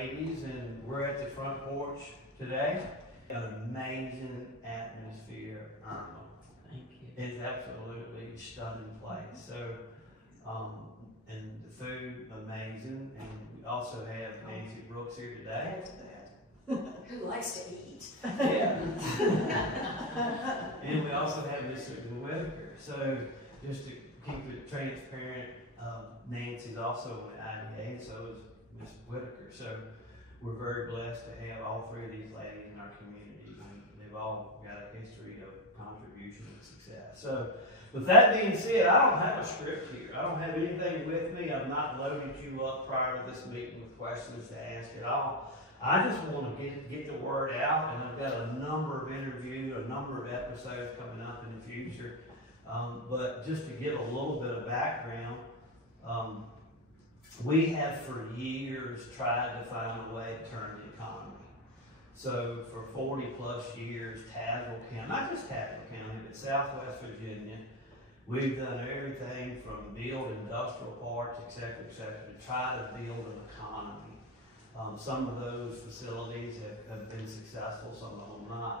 ladies, and we're at the Front Porch today. An amazing atmosphere, Irma. Thank you. It's absolutely stunning place. So, and the food, amazing. And we also have Nancy Brooks here today. Who likes to eat? Yeah. And we also have Mr. Whittaker. So, just to keep it transparent, Nancy's also an IDA, and so is Ms. Whittaker. So, we're very blessed to have all three of these ladies in our community. And they've all got a history of contribution and success. So, with that being said, I don't have a script here. I don't have anything with me. I've not loaded you up prior to this meeting with questions to ask at all. I just want to get the word out, and I've got a number of interviews, a number of episodes coming up in the future. But just to give a little bit of background, we have for years tried to find a way to turn the economy. So for 40 plus years, Tazewell County, not just Tazewell County, but Southwest Virginia, we've done everything from build industrial parks, et cetera, to try to build an economy. Some of those facilities have been successful, some of them not.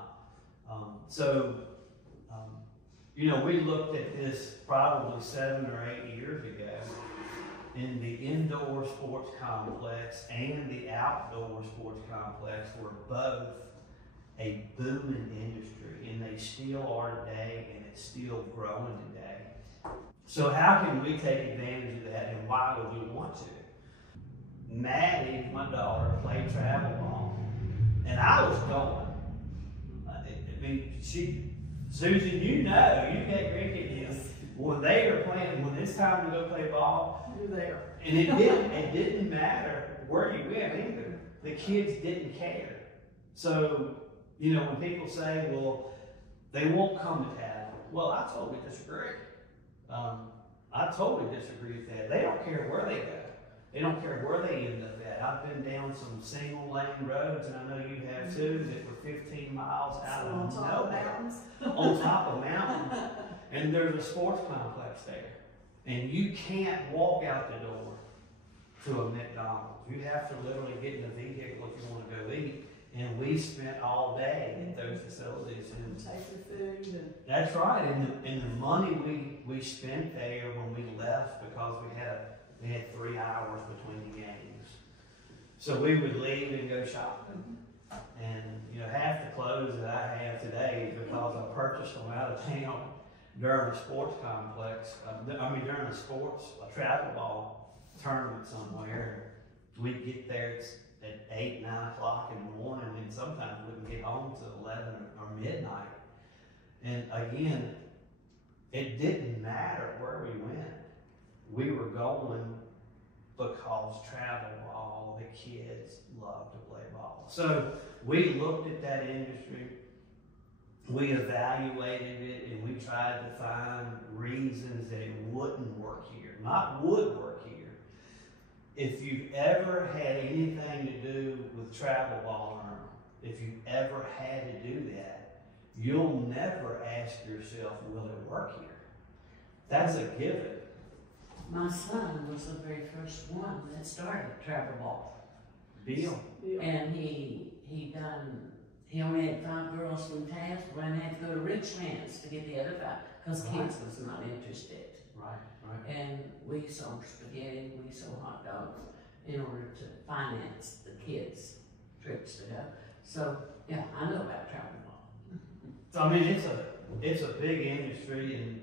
You know, we looked at this probably 7 or 8 years ago, and the indoor sports complex and the outdoor sports complex were both a booming industry, and they still are today, and it's still growing today. So how can we take advantage of that, and why would we want to? Maddie, my daughter, played travel ball, and I was going. I mean, Susan, you know, you get cricket. When they are playing, when it's time to go play ball, You're there. And it didn't matter where you went either. The kids didn't care. So, you know, when people say, well, they won't come to Tazewell. Well, I totally disagree. I totally disagree with that. They don't care where they go. They don't care where they end up at. I've been down some single lane roads, and I know you have too, that were 15 miles out of nowhere. On top of mountains. And there's a sports complex there. And you can't walk out the door to a McDonald's. You have to literally get in a vehicle if you want to go eat. And we spent all day at those facilities. And taking food. And that's right. And the money we spent there when we left, because we had 3 hours between the games. So we would leave and go shopping. And you know, half the clothes that I have today is because I purchased them out of town during a sports complex. During a travel ball tournament somewhere. We'd get there at 8, 9 o'clock in the morning, and sometimes we wouldn't get home till 11 or midnight. And again, it didn't matter where we went. We were going because travel ball, the kids love to play ball. So we looked at that industry, we evaluated it, and we tried to find reasons that it wouldn't work here, not would work here. If you've ever had anything to do with travel ball, if you've ever had to do that, you'll never ask yourself, will it work here? That's a given. my son was the very first one that started travel ball. Bill. And he only had 5 girls from Tazewell and had to go to Richlands to get the other 5 because kids was not interested. Right, right. And we sold spaghetti, we sold hot dogs in order to finance the kids' trips to go. So yeah, I know about travel ball. So I mean, it's a big industry, and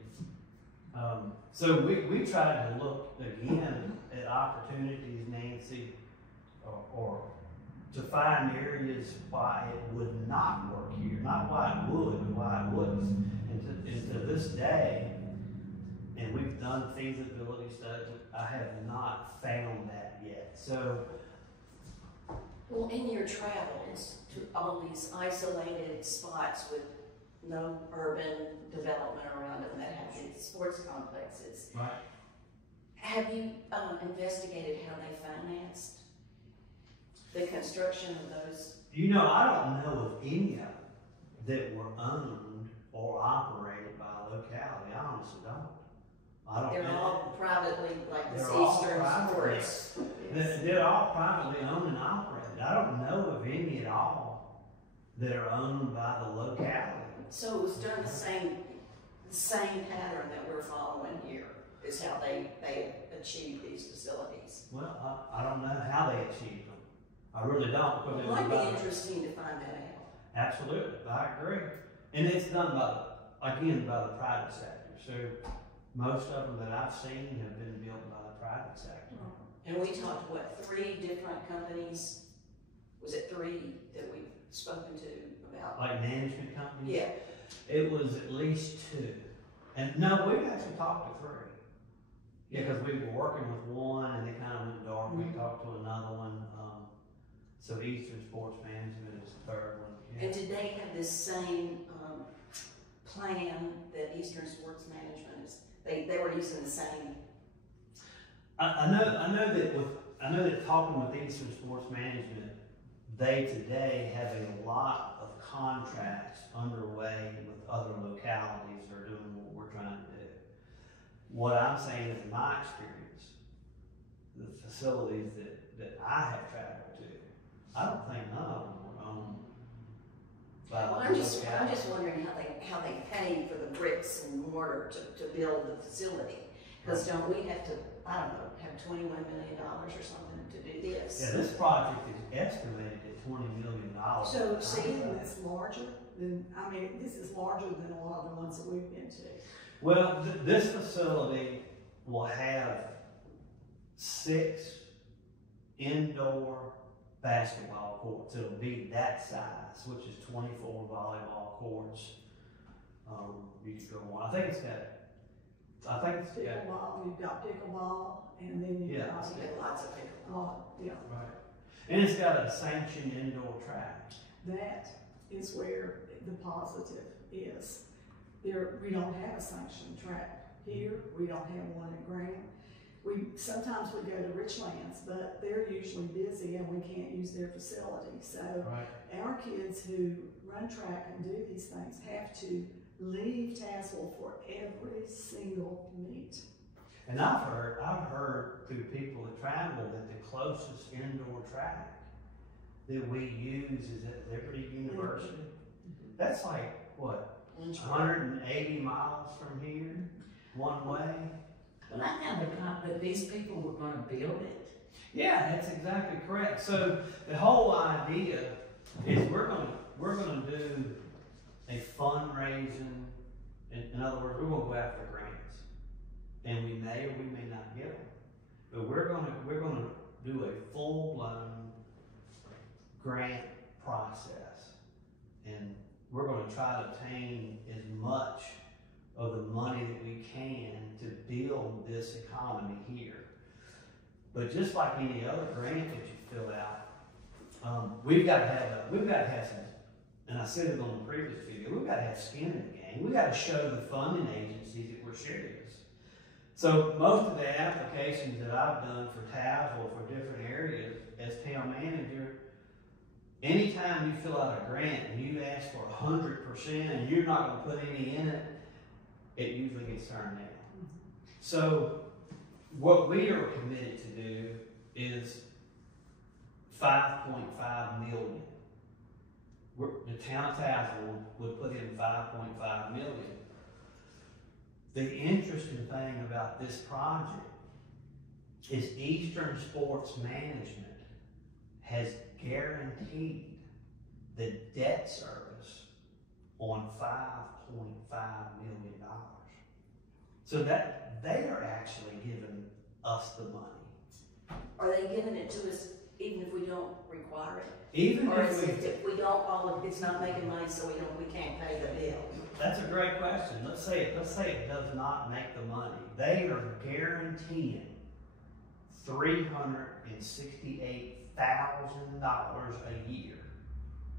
so we tried to look again at opportunities, Nancy, or to find areas why it would not work here, not why it would, but why it wouldn't. And to this day, and we've done feasibility studies, I have not found that yet. So, well, in your travels to all these isolated spots with no urban development around them that have these sports complexes, right. Have you investigated how they financed the construction of those? You know, I don't know of any of them that were owned or operated by a locality. I honestly don't. I don't. They're all privately, like the They're all Eastern privately. Sports. They're all privately owned and operated. I don't know of any at all that are owned by the locality. So it was done the same pattern that we're following here, is how they achieved these facilities. Well, I don't know how they achieved them. I really don't. It might be interesting to find that out. Absolutely, I agree. And it's done by the private sector. So most of them that I've seen have been built by the private sector. And we talked, what, 3 different companies? Was it 3 that we've spoken to about? Like management companies? Yeah. It was at least 2. And no, we've actually talked to 3. Yeah, because we were working with one and they kind of went dark. We talked to another one. So Eastern Sports Management is the 3rd one. Yeah. And did they have this same plan that Eastern Sports Management is? They were using the same. I know that talking with Eastern Sports Management, they today have a lot of contracts underway with other localities that are doing what we're trying to do. What I'm saying is, in my experience, the facilities that I have traveled to, I don't think none of them were owned by the I'm just locality. wondering how they paid for the bricks and mortar to build the facility. Because don't we have to, I don't know, have $21 million or something to do this? Yeah, this project is estimated at $20 million. So, see, that's larger than, I mean, this is larger than a lot of the ones that we've been to. Well, this facility will have 6 indoor basketball courts. It'll be that size, which is 24 volleyball courts. You can go on. I think it's got Pickleball, you've got pickleball, and then you've got. So you get lots of pickleball. Yeah, right. And it's got a sanctioned indoor track. that is where the positive is. We don't have a sanctioned track here, we don't have one at Graham. Sometimes we go to Richlands, but they're usually busy and we can't use their facility. So Right. our kids who run track and do these things have to leave Tazewell for every single meet. And I've heard through people that travel that the closest indoor track that we use is at Liberty University. That's like, what, 180 miles from here, one way? But I had the thought that these people were gonna build it. Yeah, that's exactly correct. So the whole idea is we're gonna do a fundraising. In other words, we're gonna go after grants, and we may or we may not get them. But we're gonna do a full-blown grant process, and we're gonna try to obtain as much of the money that we can to build this economy here. But just like any other grant that you fill out, we've got to have some, and I said it on the previous video, we've got to have skin in the game. We've got to show the funding agencies that we're serious. So most of the applications that I've done for Tazewell for different areas as town manager, anytime you fill out a grant and you ask for 100% and you're not going to put any in it, it usually gets turned down. So what we are committed to do is $5.5 million. The town of Tazewell would put in $5.5 million. The interesting thing about this project is Eastern Sports Management has guaranteed the debt service on $5.5 million. So that they are actually giving us the money. Are they giving it to us even if we don't require it? Even Or if is it if we don't, it's not making money, so we can't pay the bill? that's a great question. Let's say it does not make the money. They are guaranteeing $368,000 a year.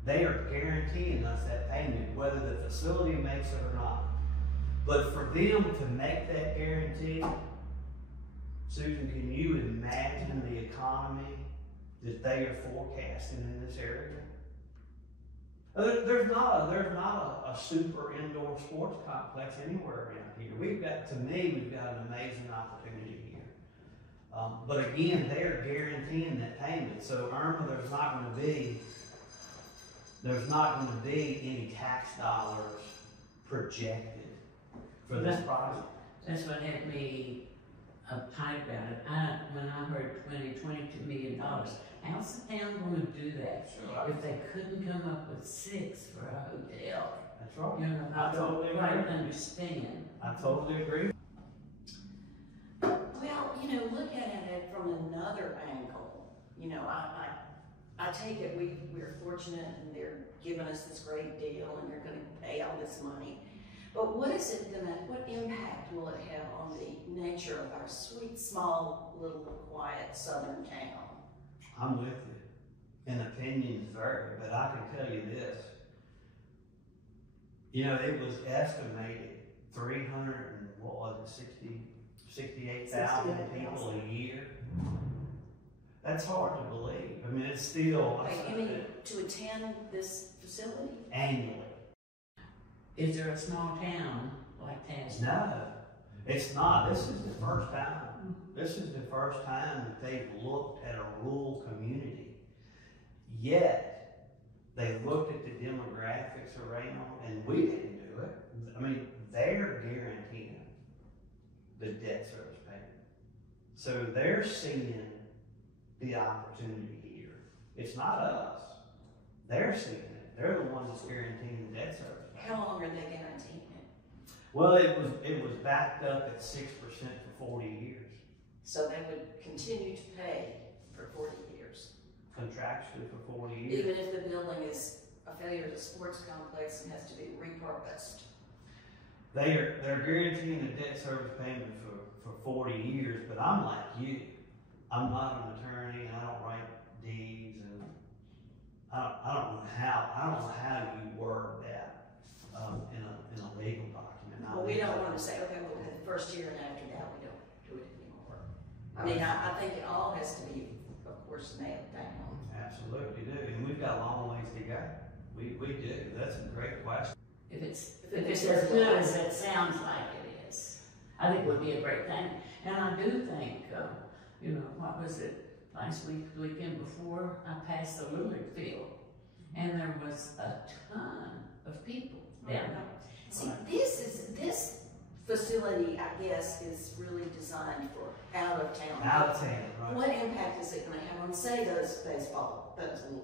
They are guaranteeing us that payment, whether the facility makes it or not. But for them to make that guarantee, Susan, can you imagine the economy that they are forecasting in this area? There's not a super indoor sports complex anywhere around here. We've got an amazing opportunity here. But again, they're guaranteeing that payment. So Irma, there's not gonna be any tax dollars projected for this project. That's what had me uptight about it. When I heard $22 million, how's the town gonna do that? Sure. If they couldn't come up with 6 for a hotel, That's right. you know, I totally quite agree. understand. I totally agree. Well, you know, look at it from another angle. You know, I take it we're fortunate and they're giving us this great deal and they're gonna pay all this money. But what impact will it have on the nature of our sweet, small, little, quiet southern town? I'm with you. And opinions vary, but I can tell you this. You know, it was estimated 68,000 people a year. That's hard to believe. I mean, it's still Wait, you mean to attend this facility? annually. Is there a small town like Tasman? No, it's not. This is the first time. This is the first time that they've looked at a rural community. Yet, they looked at the demographics around, and we didn't do it. I mean, they're guaranteeing the debt service payment. So they're seeing the opportunity here. It's not us. They're seeing it. They're the ones that's guaranteeing the debt service. How long are they guaranteeing it? Well, it was backed up at 6% for 40 years, So they would continue to pay for 40 years. contractually for 40 years. Even if the building is a failure as a sports complex and has to be repurposed. They're guaranteeing a debt service payment for 40 years, but I'm like you. I'm not an attorney and I don't write deeds and I don't know how you word that in a legal document. Well, we don't want to say, okay, we'll have the first year and after that we don't do it anymore. I mean, I think it all has to be, of course, nailed down. Absolutely do, and we've got a long ways to go. We do. That's a great question. If it's as good as it sounds like it is, I think it would be a great thing. And I do think, you know, what was it, last week, the weekend before, I passed the Little League field, and there was a ton of people down there. See, this facility, I guess, is really designed for out of town. Out of town, right? What impact is it going to have on, say, those little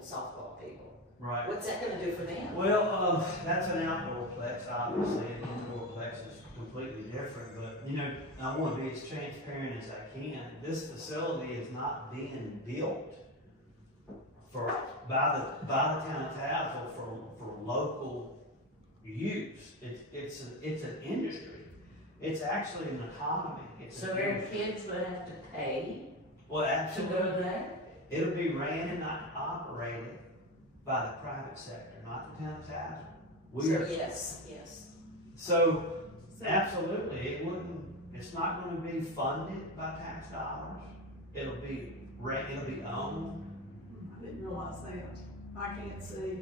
softball people? Right. What's that going to do for them? Well, that's an outdoor plex, obviously. An indoor plex is completely different, but you know, I want to be as transparent as I can. This facility is not being built by the town of Tazewell for local use. It's an industry. It's actually an economy. So their kids would have to pay Well, to absolutely. go there? It'll be ran and not operated by the private sector, not the town of Tazewell. Yes. So absolutely, it's not going to be funded by tax dollars. It'll be owned. I didn't realize that. I can't see.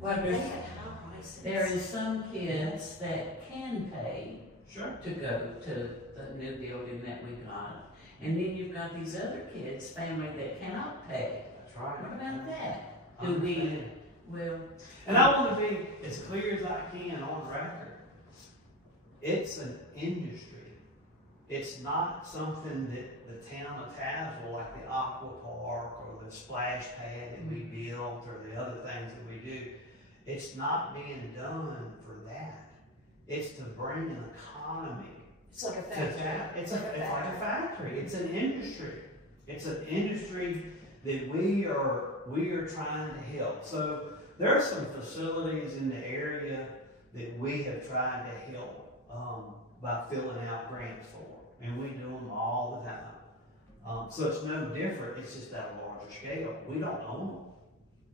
Well, They had high prices. there is some kids that can pay Sure. to go to the new building that we got. And then you've got these other kids, family that cannot pay. That's right. What about that? I Do we, understand. well, And I want to be as clear as I can on record. It's an industry. It's not something that the town of Tazewell, like the Aqua Park or the splash pad that we built or the other things that we do, it's not being done for that. It's to bring an economy. It's like a to factory. town. It's like a factory. It's an industry. It's an industry that we are trying to help. So there are some facilities in the area that we have tried to help by filling out grants for, and we do them all the time. So it's no different. It's just at a larger scale. We don't own them.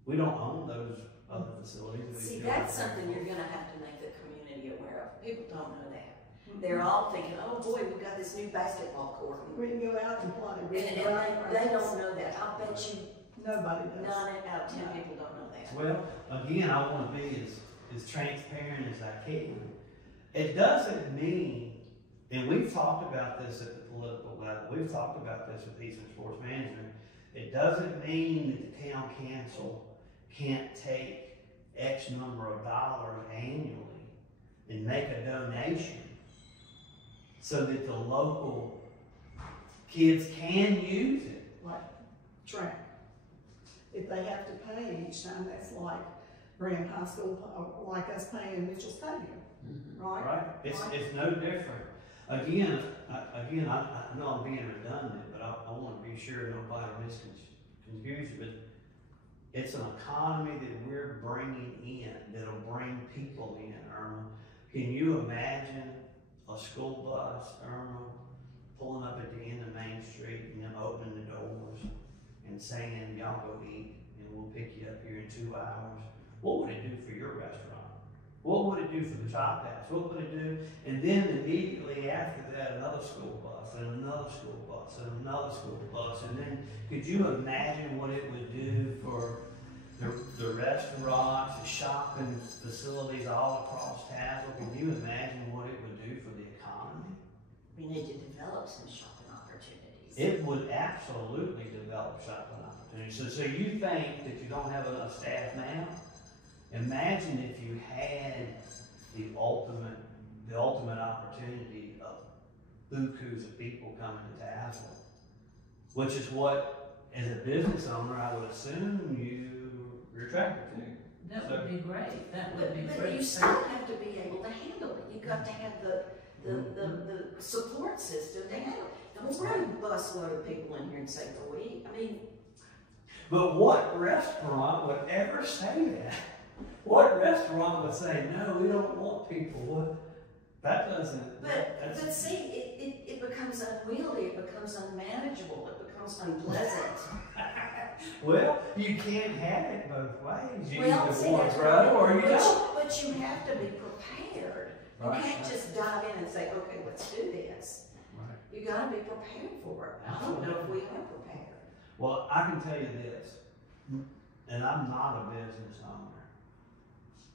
We don't own those other facilities. that we See, fill that's out something for. you're gonna have to make the community aware of. People don't know that. They're all thinking, oh boy, we've got this new basketball court. We can go out and play. We And can go out and they don't practice. know that. I'll bet you Nobody does. 9 out of 10 people don't know that. Well, again, I want to be as transparent as I can. It doesn't mean And we've talked about this at the political level. We've talked about this with Eastern Sports Management. It doesn't mean that the town council can't take X number of dollars annually and make a donation so that the local kids can use it. Like track. If they have to pay each time, that's like Graham High School, like us paying Mitchell Stadium, right? Right? It's no different. Again, I know I'm being redundant, but I want to be sure nobody misconfuses you, but it's an economy that we're bringing in that'll bring people in, Irma. Can you imagine a school bus, Irma, pulling up at the end of Main Street and them opening the doors and saying, y'all go eat and we'll pick you up here in 2 hours? What would it do for your restaurant? What would it do for the Chop House? What would it do? And then immediately after that, another school bus and another school bus and another school bus. And then could you imagine what it would do for the restaurants, the shopping facilities all across Tazewell? Can you imagine what it would do for the economy? We need to develop some shopping opportunities. It would absolutely develop shopping opportunities. So you think that you don't have enough staff now? Imagine if you had the ultimate opportunity of bukus of people coming to Tazewell, which is what, as a business owner, I would assume you're attracted to. That would be great. That would be But great. you still have to be able to handle it. You've got to have the support system to handle it. Don't bring a busload of people in here and say the week. I mean, But what restaurant would ever say that? What restaurant would say, no, we don't want people? What? That doesn't. but see, it becomes unwieldy. It becomes unmanageable. It becomes unpleasant. Well, you can't have it both ways. You Well, either see, want that's to grow or you right. don't. But you have to be prepared. You Right. can't just dive in and say, okay, let's do this. Right. You got to be prepared for it. I don't know if we are prepared. Well, I can tell you this, and I'm not a business owner,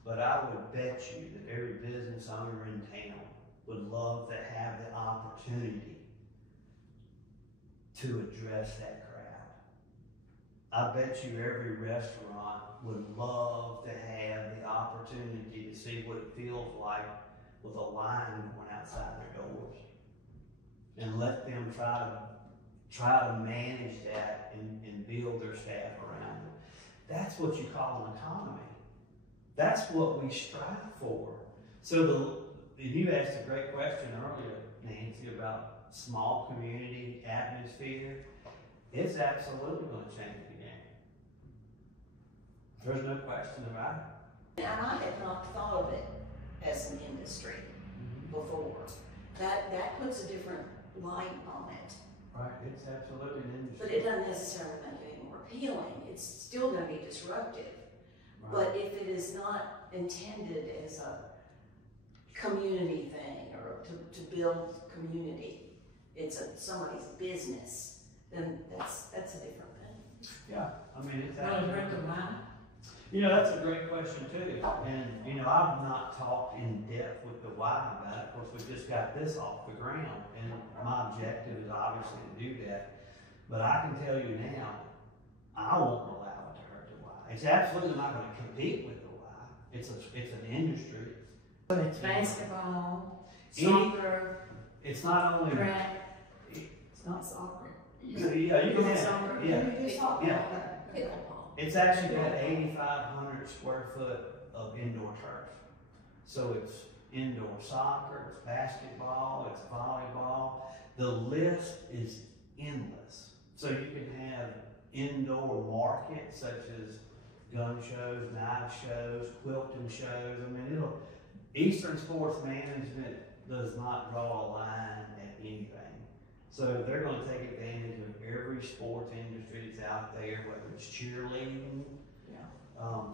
but I would bet you that every business owner in town would love to have the opportunity to address that crowd. I bet you every restaurant would love to have the opportunity to see what it feels like with a line going outside their doors, and let them try to manage that and build their staff around it. That's what you call an economy. That's what we strive for. So you asked a great question earlier, Nancy, about small community atmosphere. It's absolutely going to change the game. There's no question about it. And I had not thought of it as an industry before. That puts a different light on it. Right, it's absolutely an industry. But it doesn't necessarily make it any more appealing. It's still going to be disruptive. Right. But if it is not intended as a community thing or to build community, it's somebody's business, then that's a different thing. Yeah, I mean, it's Want to drink the wine? You know, that's a great question too. And, you know, I've not talked in depth with the why about it. Of course, we just got this off the ground, and my objective is obviously to do that. But I can tell you now, I won't allow it to hurt the why. It's absolutely not going to compete with the why. It's an industry. But it's basketball, Any- soccer, It's not only, track. It's not soccer. yeah, you can have, Soccer. yeah. You just talk Yeah. about that. Pickleball. It's actually got 8,500 square foot of indoor turf. So it's indoor soccer, it's basketball, it's volleyball. The list is endless. So you can have indoor markets such as gun shows, knife shows, quilting shows. I mean, Eastern Sports Management does not draw a line at anything. So they're going to take advantage of every sports industry that's out there, whether it's cheerleading,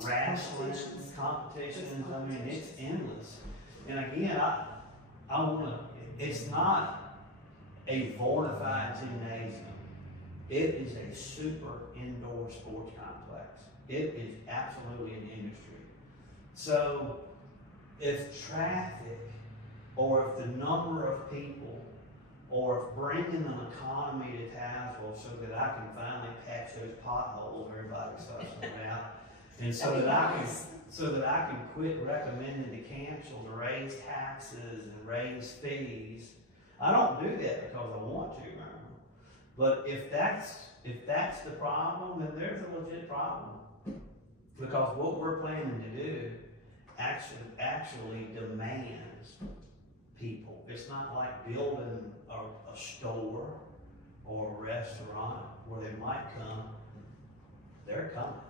wrestling, competitions. I mean, it's endless. And again, I want to, it's not a fortified gymnasium. It is a super indoor sports complex. It is absolutely an industry. So if traffic or if the number of people, or if bringing an economy to Tazewell so that I can finally patch those potholes everybody's fussing about, and so that I can quit recommending to council to raise taxes and raise fees. I don't do that because I want to, Irma. But if that's the problem, then there's a legit problem. Because what we're planning to do actually demands people. It's not like building a store or a restaurant where they might come. They're coming.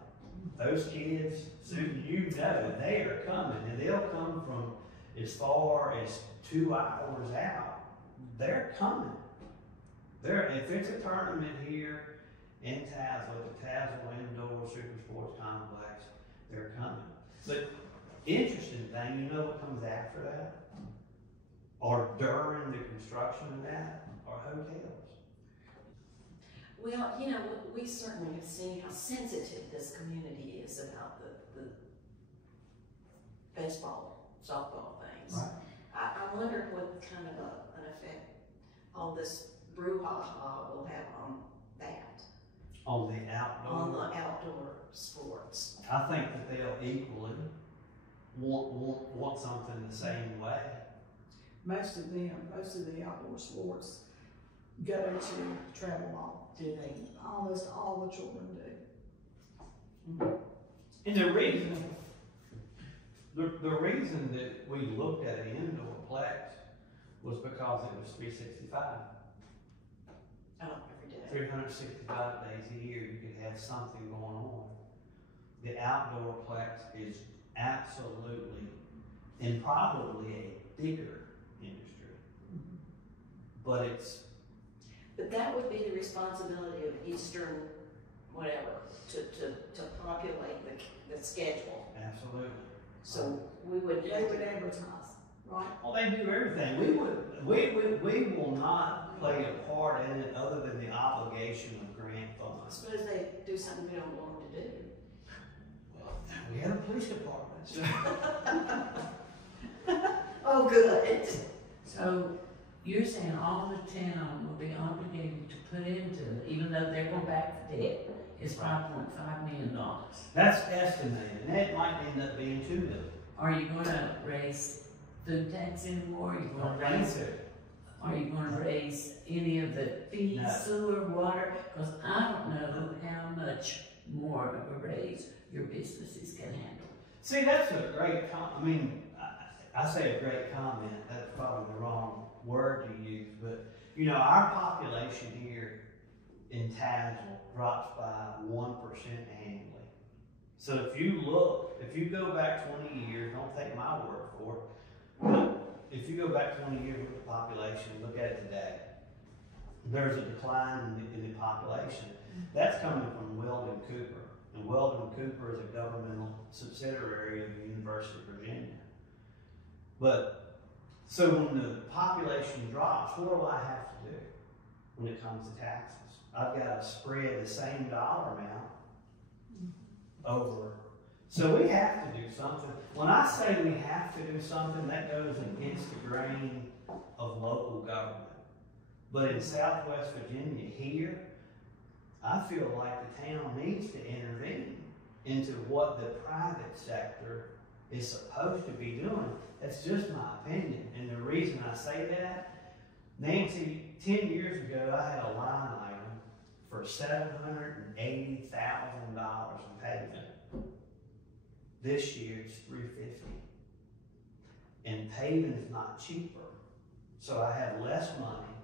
Those kids, soon you know, they are coming, and they'll come from as far as 2 hours out. They're coming. If it's a tournament here in Tazewell, the Tazewell Indoor Super Sports Complex, they're coming. But interesting thing, you know what comes after that? Or during the construction of that? Are hotels. Well, you know, we certainly have seen how sensitive this community is about the baseball, softball things. Right. I wonder what kind of an effect all this brouhaha will have on that. On the outdoor? On the outdoor sports. I think that they'll equally want something the same way. Most of the outdoor sports go to travel ball. Do they? Almost all the children do. And the reason that we looked at an indoor plex was because it was 365. Oh, every day. 365 days a year, you could have something going on. The outdoor plex is absolutely and probably a bigger industry. But that would be the responsibility of Eastern, whatever, to populate the schedule. absolutely. So we would. They would advertise, right? Well, they do everything. We will not play a part in it other than the obligation of grant I funds. suppose they do something we don't want them to do. Well, we have a police department. So. Oh, good. So you're saying all the town will be obligated to put into it, even though they're going back for debt, is $5.5 million. That's estimated, and that might end up being $2 million. Are you going to raise food tax anymore? Are you going to raise it? Are you going to raise any of the fees, No. sewer, water? Because I don't know how much more of a raise your businesses can handle. See, that's a great I say a great comment. That's probably the wrong word to use, but you know, our population here in Tazewell drops by 1% annually. So if you go back 20 years, don't take my word for it, but if you go back 20 years with the population, look at it today, there's a decline in the population. That's coming from Weldon Cooper. And Weldon Cooper is a governmental subsidiary of the University of Virginia. But, so when the population drops, what do I have to do when it comes to taxes? I've got to spread the same dollar amount over. So we have to do something. When I say we have to do something, that goes against the grain of local government. But in Southwest Virginia here, I feel like the town needs to intervene into what the private sector is supposed to be doing. That's just my opinion. And the reason I say that, Nancy, 10 years ago, I had a line item for $780,000 in paving. This year it's $350,000. And paving is not cheaper. So I have less money,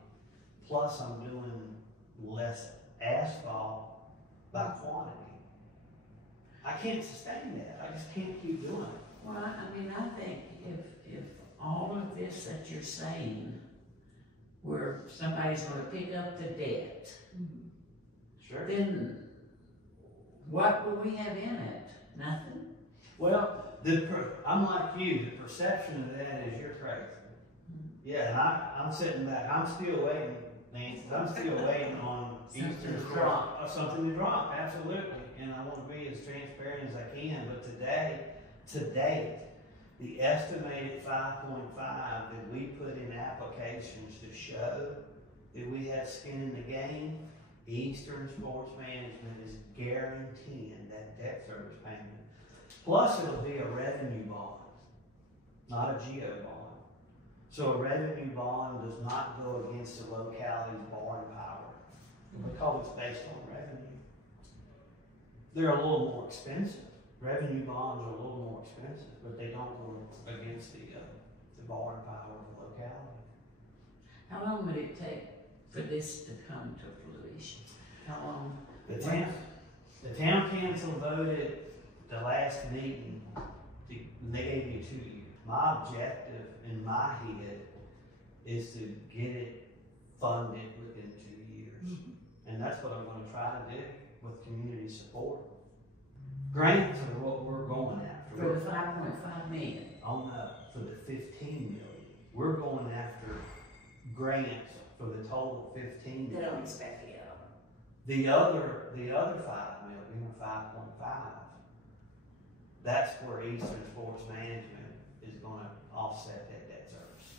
plus I'm doing less asphalt by quantity. I can't sustain that. I just can't keep doing it. Well, I mean, I think if all of this that you're saying, where somebody's going to pick up the debt, Sure. then what will we have in it? Nothing? Well, I'm like you. The perception of that is you're crazy. Yeah, and I'm sitting back. I'm still waiting, Nancy. I'm still waiting on Something Easter to drop. Something to drop, absolutely. And I want to be as transparent as I can. But to date, The estimated 5.5 that we put in applications to show that we have skin in the game, Eastern Sports Management is guaranteeing that debt service payment. Plus, it'll be a revenue bond, not a geo bond. So a revenue bond does not go against the locality's borrowing power because it's based on revenue. They're a little more expensive. Revenue bonds are a little more expensive, but they don't go against the borrowing power of the locality. How long would it take for this to come to fruition? How long? The town council voted the last meeting, and they gave me 2 years. My objective in my head is to get it funded within 2 years. And that's what I'm gonna try to do with community support. Grants are what we're going after. For the 5.5 million? Oh no, for the 15 million. We're going after grants for the total 15 They million. don't expect to get them. The other 5 million, 5.5, that's where Eastern Sports Management is gonna offset that debt service.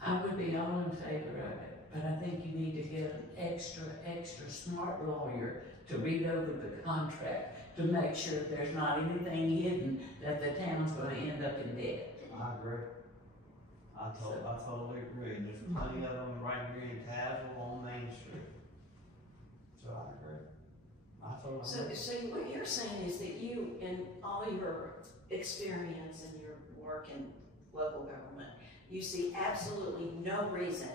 I would be all in favor of it, but I think you need to get an extra smart lawyer to read over the contract to make sure there's not anything hidden that the town's gonna end up in debt. I agree. I totally agree. And there's plenty of them right here in Tazewell on Main Street. So I agree. I totally agree. So what you're saying is that you, in all your experience and your work in local government, you see absolutely no reason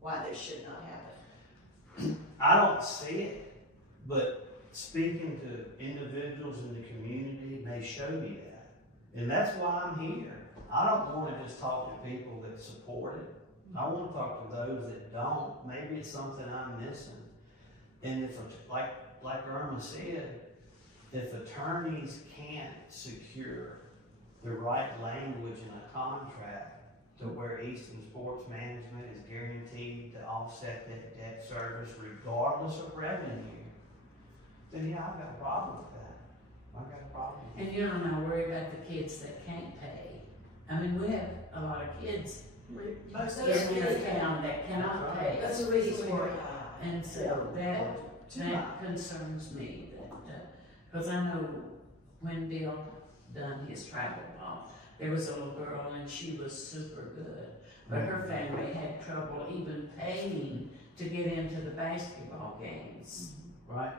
why this should not happen. I don't see it, but speaking to individuals in the community may show me that. And that's why I'm here. I don't want to just talk to people that support it. I want to talk to those that don't. Maybe it's something I'm missing. And if, like Irma said, if attorneys can't secure the right language in a contract to where Eastern Sports Management is guaranteed to offset that debt service regardless of revenue, then yeah, I've got a problem with that. I've got a problem. And you don't know, worry about the kids that can't pay. I mean, we have a lot of kids Most of in those this kids, town that cannot pay. that's the reason we're high. And so that concerns me, because I know when Bill done his travel law, there was a little girl and she was super good, but her family had trouble even paying to get into the basketball games. Right.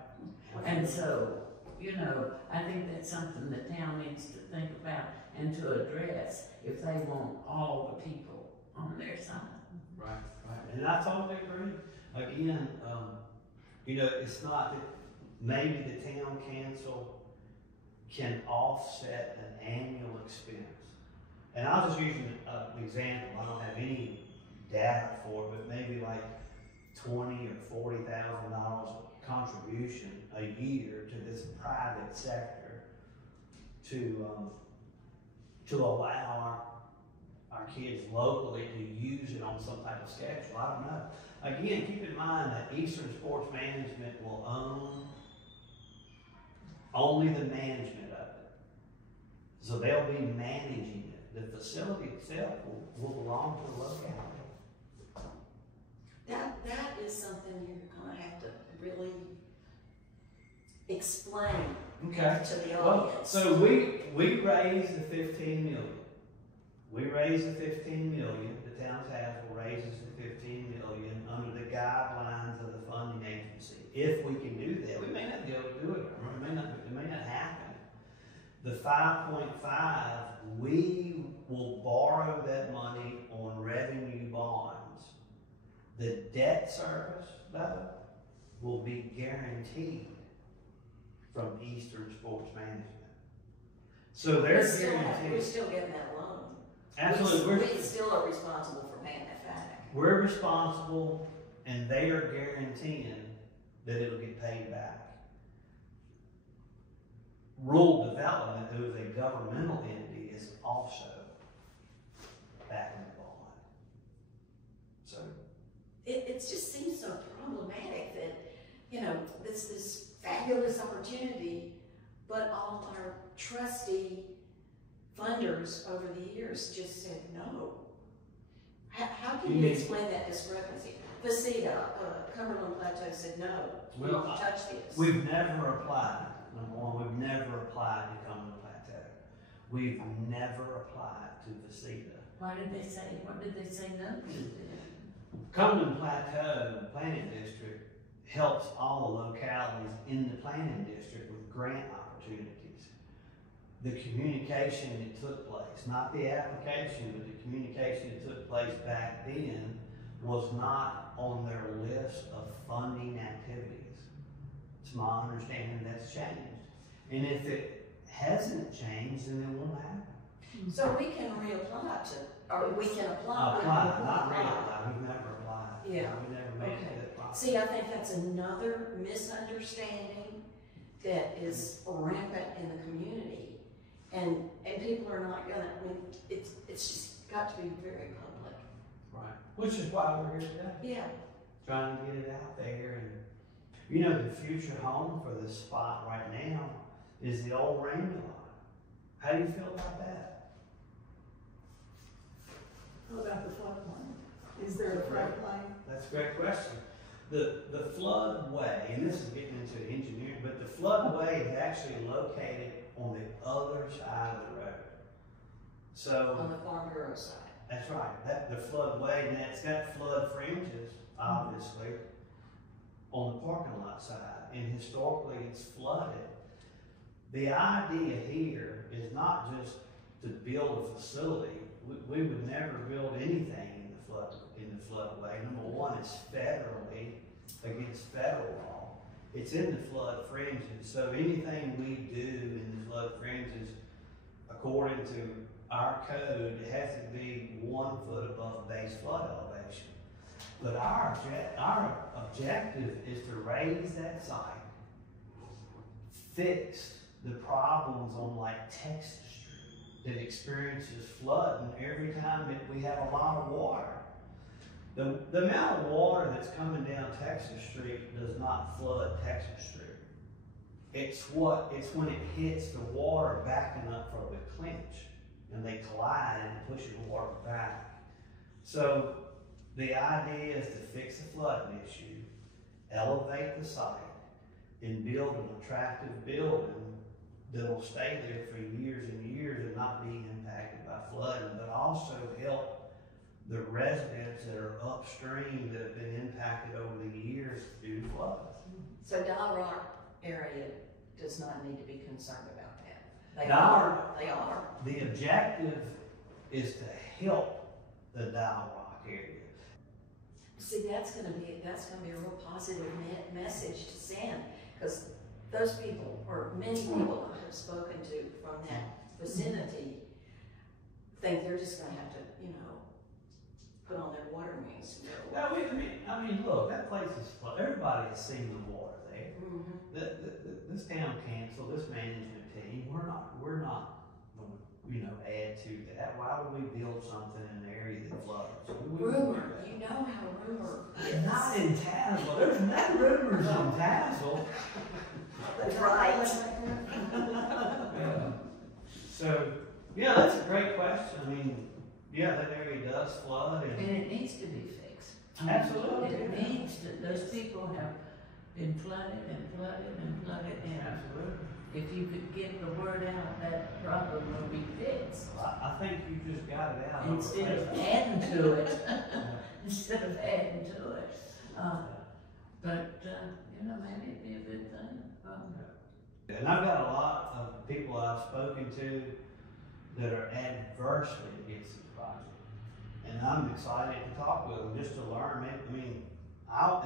And so, you know, I think that's something the town needs to think about and to address if they want all the people on their side. Right. And I totally agree. Again, you know, it's not that maybe the town council can offset an annual expense. And I'll just use an example. I don't have any data for it, but maybe like $20,000 or $40,000 contribution a year to this private sector to allow our kids locally to use it on some type of schedule. I don't know. Again, keep in mind that Eastern Sports Management will own only the management of it. So they'll be managing it. The facility itself will belong to the locality. That is something you're gonna have to really explain to the audience. So we raised the 15 million. We raised the 15 million. The town Tazewell raises the 15 million under the guidelines of the funding agency. If we can do that, we may not be able to do it. It may not happen. The 5.5, we will borrow that money on revenue bonds. The debt service, though, will be guaranteed from Eastern Sports Management. So they're guaranteed. We're still getting that loan. Absolutely. We still are responsible for paying that back. We're responsible, and they are guaranteeing that it'll get paid back. Rural Development, who is a governmental entity, is also backing the bond. So It just seems so problematic that, you know, this fabulous opportunity, but all our trusty funders over the years just said no. How can you explain that discrepancy? Visita, Cumberland Plateau said no, we Well, won't touch this. We've never applied. Number one, we've never applied to Cumberland Plateau. We've never applied to Visita. What did they say no to? Cumberland Plateau Planning District helps all the localities in the planning district with grant opportunities. The communication that took place, not the application, but the communication that took place back then was not on their list of funding activities. To my understanding, that's changed. And if it hasn't changed, then it won't happen. So we can reapply to, or we can apply. Apply, not reapply. We've never applied. Yeah. We never made it to that process. See, I think that's another misunderstanding that is rampant in the community. And people are not gonna, I mean, it's just got to be very public. Right. Which is why we're here today. Yeah. Trying to get it out there. And you know, the future home for this spot right now is the old Rainbow lot. How do you feel about that? How about the floodplain? Is there a floodplain? That's a great question. The floodway, and this is getting into engineering, but the floodway is actually located on the other side of the road. So On the Farm Bureau side. that's right. The floodway, and it's got flood fringes, obviously, on the parking lot side, and historically it's flooded. The idea here is not just to build a facility. We would never build anything in the floodway. Number one, it's federally against federal law. It's in the flood fringes, so anything we do in the flood fringes, according to our code, it has to be 1 foot above base flood elevation. But our objective is to raise that site, fix the problems on like Texas Street that experiences flooding every time that we have a lot of water. The amount of water that's coming down Texas Street does not flood Texas Street. It's when it hits the water backing up from the clinch and they collide and push the water back. So the idea is to fix the flooding issue, elevate the site, and build an attractive building that'll stay there for years and years and not be impacted by flooding, but also help the residents that are upstream that have been impacted over the years due to floods. So Dial Rock area does not need to be concerned about that. They Dial- are. The objective is to help the Dial Rock area. See, that's gonna be a real positive message to send, because those people, or many people I have spoken to from that vicinity, think they're just gonna have to, put on their water mains. I mean, look, that place is flooded. Everybody has seen the water there. Mm-hmm. This town canceled, this management team, we're not going to, add to that. Why would we build something in an area that floods? Rumor, you know how rumor is. Not in Tazewell. There's no rumors in Tazewell. Right. So, yeah, that's a great question. I mean, yeah, that area does flood. And it needs to be fixed. Absolutely. It needs to, those people have been flooded and flooded and flooded, and Absolutely. if you could get the word out, that problem will be fixed. I think you just got it out. Instead of adding to it, instead of adding to it. Maybe it'd be a good thing. And I've got a lot of people I've spoken to that are adversely against this project. And I'm excited to talk with them just to learn. I mean,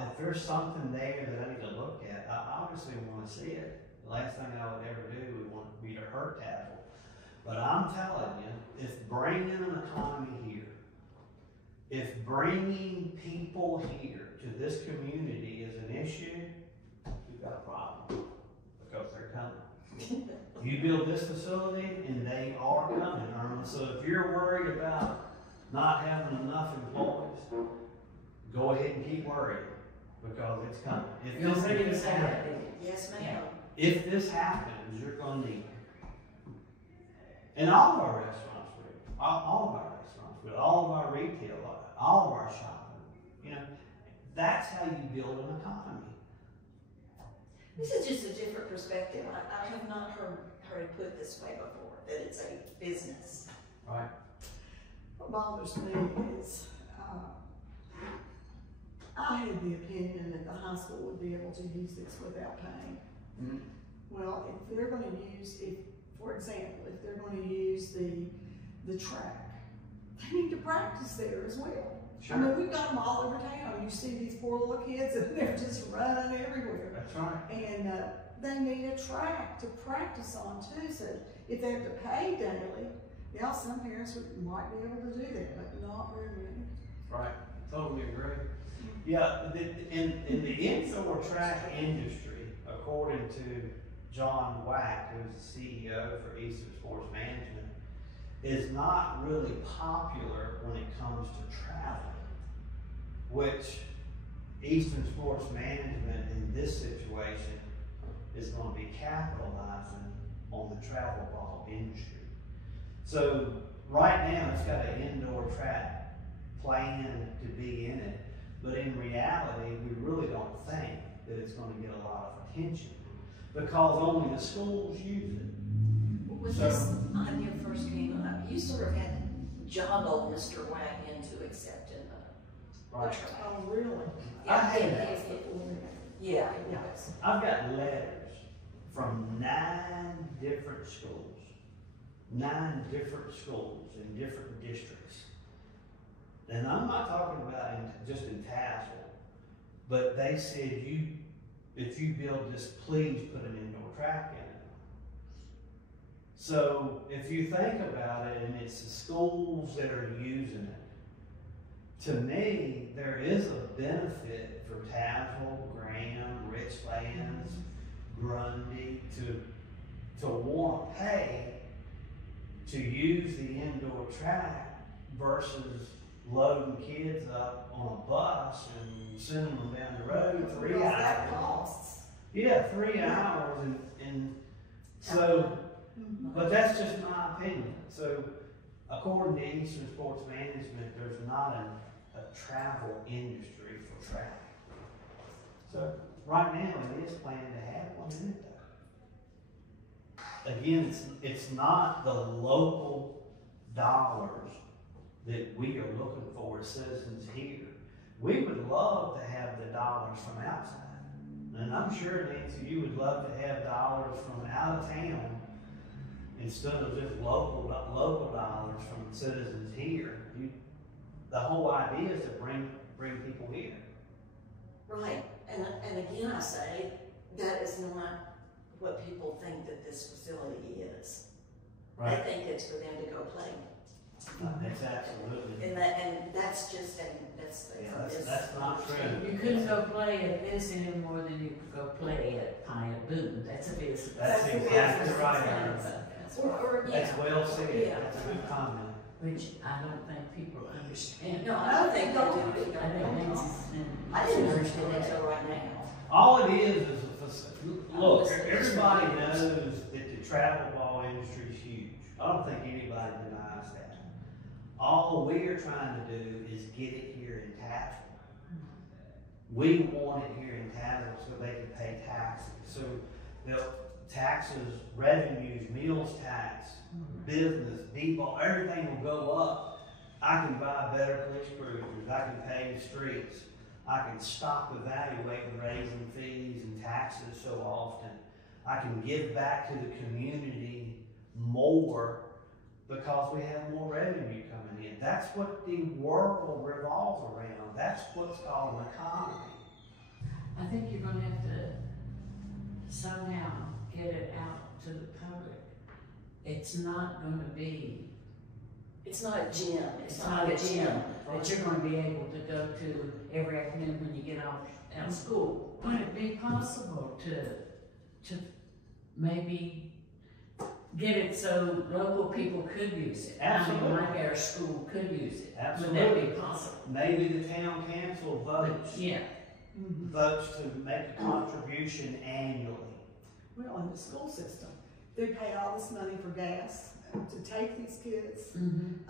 if there's something there that I need to look at, I obviously want to see it. The last thing I would ever do would want to be to hurt Tazewell. But I'm telling you, if bringing an economy here, if bringing people here to this community is an issue, we've got a problem, because they're coming. You build this facility and they are coming, Irma. So if you're worried about not having enough employees, go ahead and keep worrying, because it's coming. You're ready to say that, Yes, ma'am. If this happens, you're going to need And all of our restaurants will, all of our restaurants will, all of our retail, all of our shopping, you know, that's how you build an economy. This is just a different perspective. I have not heard it put this way before, that it's a business. Right. What bothers me is, I had the opinion that the high school would be able to use this without paying. Mm-hmm. Well, if they're gonna use, for example, if they're gonna use the track, they need to practice there as well. Sure. I mean, we've got them all over town. You see these poor little kids and they're just running everywhere. That's right. And they need a track to practice on too. So if they have to pay daily, yeah, some parents might be able to do that, but not very many. Right. Totally agree. Yeah, in the indoor track industry, according to John Wack, who's the CEO for Eastern Sports Management, is not really popular when it comes to travel, which Eastern Sports Management in this situation is going to be capitalizing on the travel ball industry. So right now it's got an indoor track planned to be in it, but in reality we really don't think that it's going to get a lot of attention because only the schools use it. When this idea first came up, you sort of had to joggle Mr. Wack into accepting the Right. track. Oh, really? I had that. Yeah, it was. I've got letters from 9 different schools. 9 different schools in different districts. And I'm not talking about just in Tassel, but they said, if you build this, please put an indoor track in it. So if you think about it, and it's the schools that are using it, to me, there is a benefit for Tassel, Graham, Richlands, Grundy to want to pay to use the indoor track versus loading kids up on a bus and sending them down the road 3 hours. That costs. Yeah, 3 hours and so, but that's just my opinion. So according to Eastern Sports Management, there's not a travel industry for track. So right now it is planned to have one in it though. Again, it's not the local dollars that we are looking for as citizens here. We would love to have the dollars from outside. And I'm sure, Nancy, you would love to have dollars from out of town instead of just local dollars from citizens here. The whole idea is to bring people here. Right, and again I say, that is not what people think that this facility is. Right. They think it's for them to go play. That's absolutely. And that's just, That's not true. You couldn't go play at this any more than you could go play at Pyatt Boone. That's a business. That's exactly right. Or, That's yeah. well said. Yeah. That's a good comment. Which I don't think people understand. No, I don't think they do. I think Nancy's. I didn't understand it until right now. All it is a facility. Look, everybody knows that the travel ball industry is huge. I don't think anybody denies that. All we're trying to do is get it here in Tassel. We want it here in Tassel so they can pay taxes. So taxes, revenues, meals tax, business, people, everything will go up. I can buy better police cruisers. I can pave streets. I can stop evaluating, raising fees and taxes so often. I can give back to the community more because we have more revenue coming in. That's what the world revolves around. That's what's called an economy. I think you're gonna have to somehow get it out to the public. It's not gonna be. It's not a gym. It's not a gym that you're gonna be able to go to every afternoon when you get out of school. Would it be possible to maybe get it so local people could use it? Absolutely. I mean, like our school could use it. Absolutely. Would that be possible? Maybe the town council votes. Yeah. Votes to make a contribution annually. Well, in the school system, they pay all this money for gas to take these kids. Mm-hmm.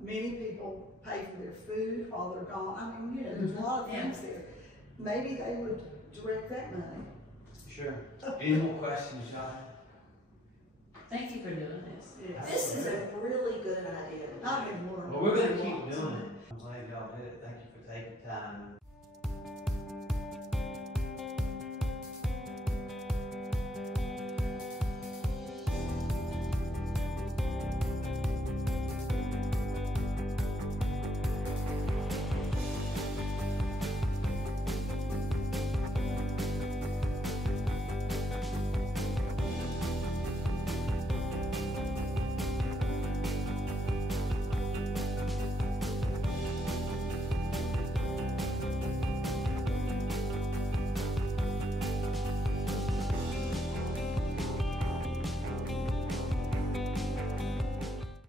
Many people pay for their food while they're gone. I mean, you know, there's a lot of things there. Maybe they would direct that money. Sure. Any more questions, y'all? Thank you for doing this. Yes. This is a really good idea. I've been learning. Well, we're gonna keep doing it. I'm glad y'all did it. Thank you for taking time.